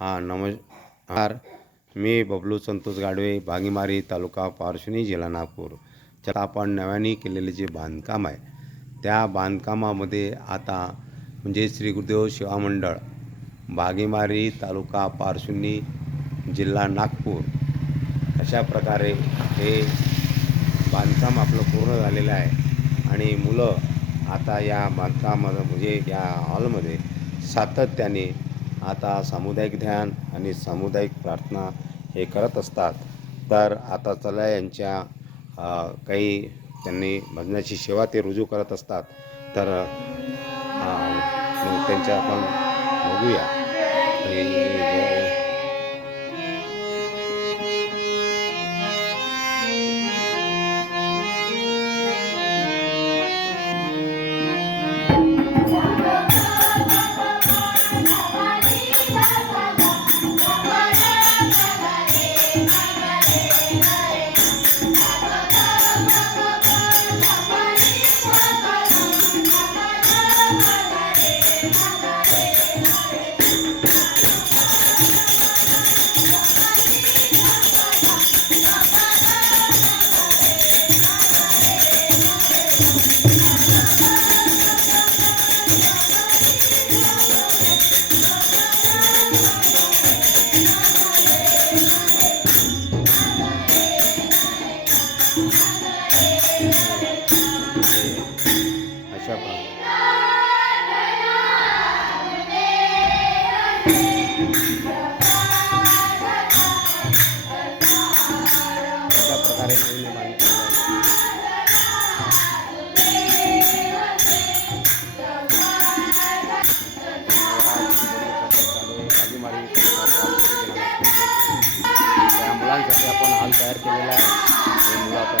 हां नमस्कार. मी बबलू संतोष गाडवे, भांगीमारी तालुका पारशिवनी जिल्हा नागपूर. तर आपण नव्याने केलेले जे बांधकाम आहे त्या बांधकामामध्ये आता म्हणजे श्री गुरुदेव सेवा मंडळ भांगीमारी तालुका पारशिवनी जिल्हा नागपूर अशा प्रकारे हे बांधकाम आपलं पूर्ण झालेलं आहे आणि मुलं आता या बांधकामामध्ये म्हणजे या हॉलमध्ये सातत्याने आता सामुदायिक ध्यान आणि सामुदायिक प्रार्थना हे करत असतात. तर आता चला यांच्या काही त्यांनी भजनाची सेवा ते रुजू करत असतात. तर मग त्यांच्या आपण बघूया. अशा प्रकारे नवीन त्या मुलांसाठी आपण हॉल तयार केलेला आहे. हे मुलं आपण